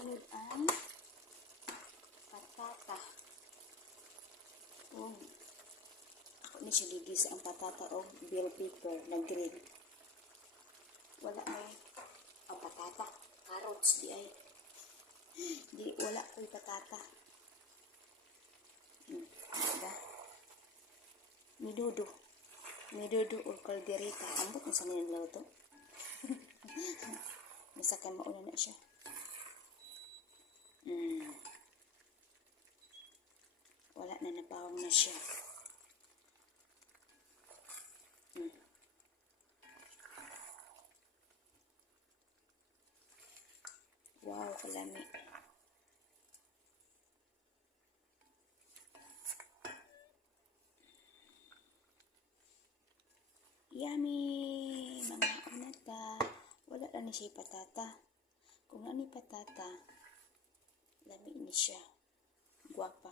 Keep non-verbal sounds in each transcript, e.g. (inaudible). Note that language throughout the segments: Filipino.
Sunod ang patata. Oh. Ako ni siya ligis ang patata o bell pepper na green. Wala ay ang patata. Carrots di ay. Di wala ko'y patata. Hmm. Diba? Midodo. Midodo o calderita. Ambot na sa nila to. (laughs) Basta kay mauna na siya. Mm. Wala na nabawang na siya. Mm. Wow, kalami. Yummy! Mga unata. Wala na ni siya patata. Kung ano patata, lami ni siya. Guwapa.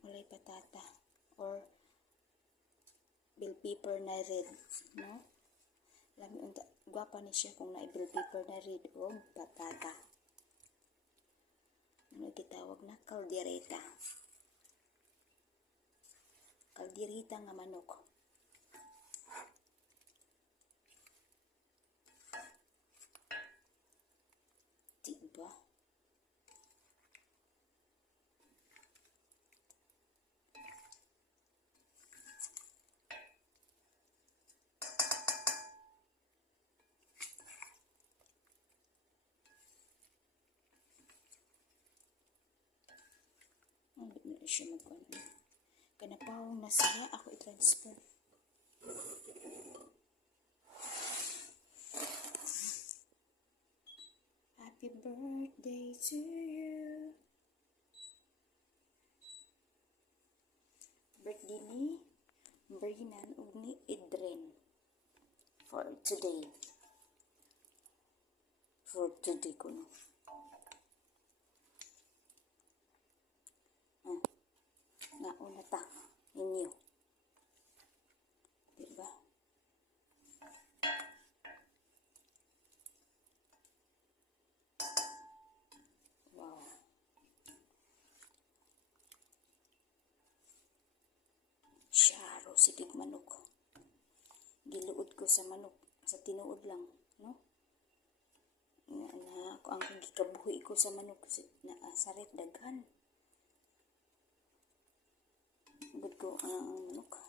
Walay patata. Or bell pepper na red. No? Lami unta. Guwapa ni siya kung na bell pepper na red o patata. Ano gitawag na? Kaldereta. Kaldereta nga manok. Diba? Hindi na siya mag-ano. Kanapawang na siya, ako i-transfer. Happy birthday to you. Birthday ni Brinan ug ni Idren. For today. For today ko no. Nauna ta inyo. Diba? Wow. Syaro, sitig manok. Giluod ko sa manok. Sa tinuod lang, no? Na, na ako ang gikabuhi ko sa manok na ah, sarit daghan. Gud ko ang manok.